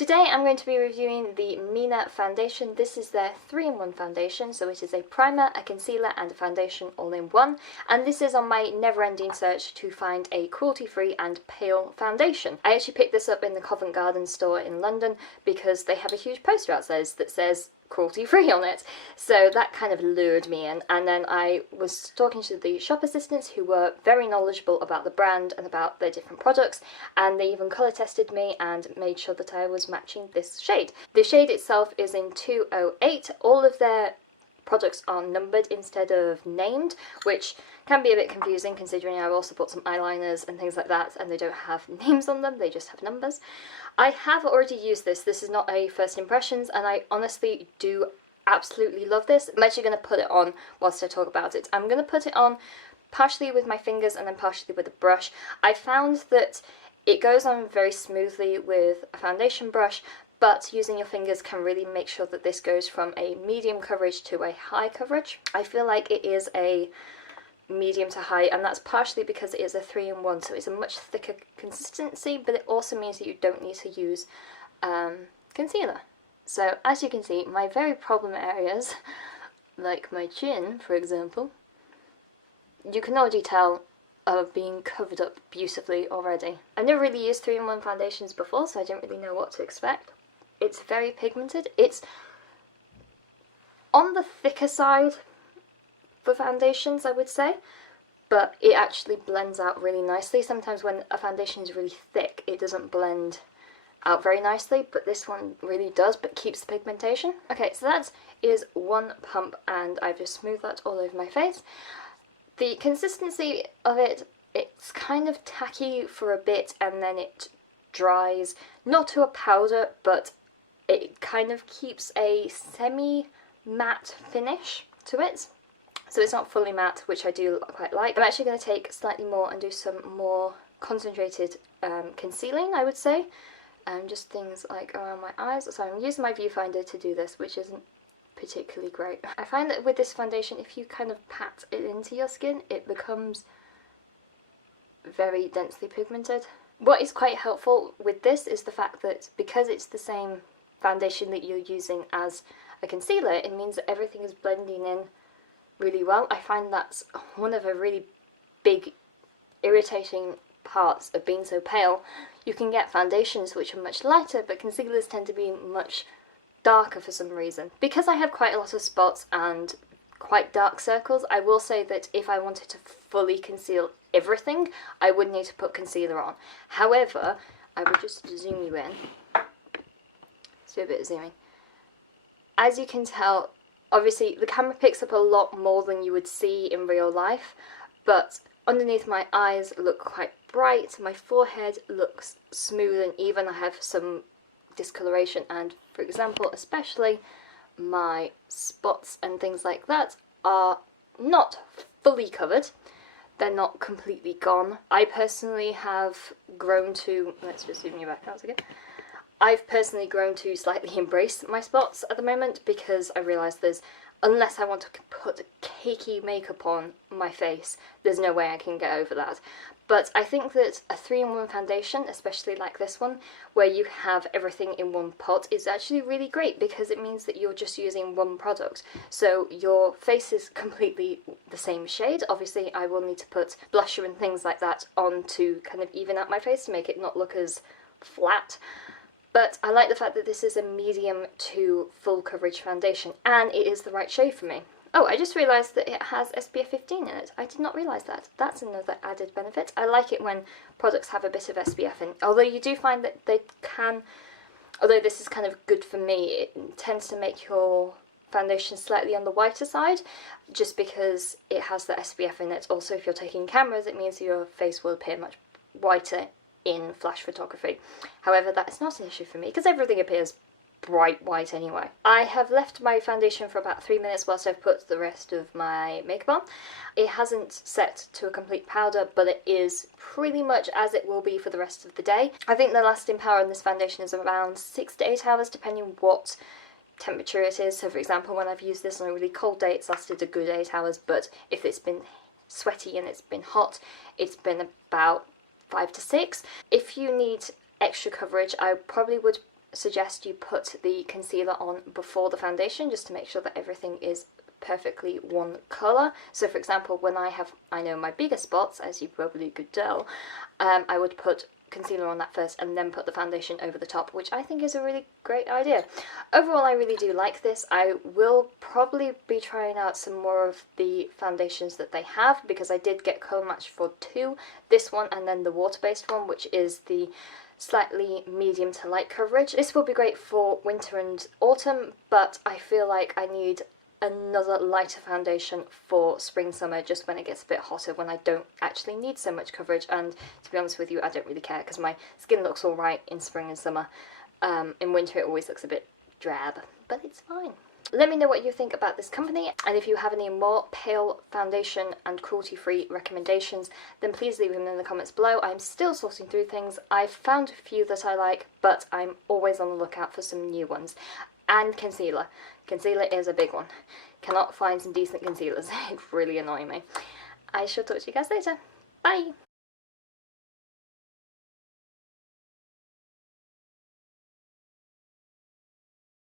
Today I'm going to be reviewing the Mina foundation. This is their 3-in-1 foundation, so it is a primer, a concealer and a foundation all in one, and this is on my never-ending search to find a cruelty-free and pale foundation. I actually picked this up in the Covent Garden store in London because they have a huge poster outside that says cruelty-free on it, so that kind of lured me in. And then I was talking to the shop assistants who were very knowledgeable about the brand and about their different products, and they even colour tested me and made sure that I was matching this shade. The shade itself is in 208. All of their products are numbered instead of named, which can be a bit confusing considering I've also bought some eyeliners and things like that and they don't have names on them, they just have numbers. I have already used this. This is not a first impressions and I honestly do absolutely love this. I'm actually going to put it on whilst I talk about it. I'm going to put it on partially with my fingers and then partially with a brush. I found that it goes on very smoothly with a foundation brush, but using your fingers can really make sure that this goes from a medium coverage to a high coverage. I feel like it is a medium to high, and that's partially because it is a 3-in-1, so it's a much thicker consistency, but it also means that you don't need to use concealer. So as you can see, my very problem areas, like my chin for example, you can already tell are being covered up beautifully already. I've never really used 3-in-1 foundations before, so I don't really know what to expect. It's very pigmented. It's on the thicker side for foundations, I would say, but it actually blends out really nicely. Sometimes when a foundation is really thick, it doesn't blend out very nicely, but this one really does, but keeps the pigmentation. Okay, so that is one pump, and I've just smoothed that all over my face. The consistency of it, it's kind of tacky for a bit, and then it dries, not to a powder, but it kind of keeps a semi-matte finish to it. So it's not fully matte, which I do quite like. I'm actually going to take slightly more and do some more concentrated concealing, I would say. Just things like around my eyes. So I'm using my viewfinder to do this, which isn't particularly great. I find that with this foundation, if you kind of pat it into your skin, it becomes very densely pigmented. What is quite helpful with this is the fact that because it's the same foundation that you're using as a concealer, it means that everything is blending in really well. I find that's one of the really big irritating parts of being so pale. You can get foundations which are much lighter, but concealers tend to be much darker for some reason. Because I have quite a lot of spots and quite dark circles, I will say that if I wanted to fully conceal everything, I would need to put concealer on. However, I would just zoom you in. Let's do a bit of zooming. As you can tell, obviously the camera picks up a lot more than you would see in real life, but underneath my eyes look quite bright, my forehead looks smooth and even. I have some discoloration, and for example, especially my spots and things like that are not fully covered. They're not completely gone. I personally have grown to, let's just zoom you back out again. I've personally grown to slightly embrace my spots at the moment because I realise unless I want to put cakey makeup on my face, there's no way I can get over that. But I think that a 3-in-1 foundation, especially like this one, where you have everything in one pot, is actually really great because it means that you're just using one product. So your face is completely the same shade. Obviously I will need to put blusher and things like that on to kind of even out my face to make it not look as flat. But I like the fact that this is a medium to full coverage foundation, and it is the right shade for me. Oh, I just realised that it has SPF 15 in it. I did not realise that. That's another added benefit. I like it when products have a bit of SPF in. Although you do find that they can, although this is kind of good for me, it tends to make your foundation slightly on the whiter side, just because it has the SPF in it. Also, if you're taking cameras, it means your face will appear much whiter in flash photography. However, that is not an issue for me because everything appears bright white anyway. I have left my foundation for about 3 minutes whilst I've put the rest of my makeup on. It hasn't set to a complete powder, but it is pretty much as it will be for the rest of the day. I think the lasting power on this foundation is around 6 to 8 hours depending what temperature it is. So for example, when I've used this on a really cold day, it's lasted a good 8 hours, but if it's been sweaty and it's been hot, it's been about 5 to 6. If you need extra coverage, I probably would suggest you put the concealer on before the foundation, just to make sure that everything is perfectly one colour. So for example, when I know my bigger spots, as you probably could tell, I would put concealer on that first and then put the foundation over the top, which I think is a really great idea. Overall, I really do like this. I will probably be trying out some more of the foundations that they have, because I did get colour match for 2, this one and then the water-based one, which is the slightly medium to light coverage. This will be great for winter and autumn, but I feel like I need another lighter foundation for spring summer, just when it gets a bit hotter, when I don't actually need so much coverage. And to be honest with you, I don't really care, because my skin looks alright in spring and summer. In winter it always looks a bit drab, but it's fine. Let me know what you think about this company, and if you have any more pale foundation and cruelty-free recommendations, then please leave them in the comments below. I'm still sorting through things. I've found a few that I like, but I'm always on the lookout for some new ones. And concealer. Concealer is a big one. Cannot find some decent concealers. It's really annoying me. I shall talk to you guys later. Bye!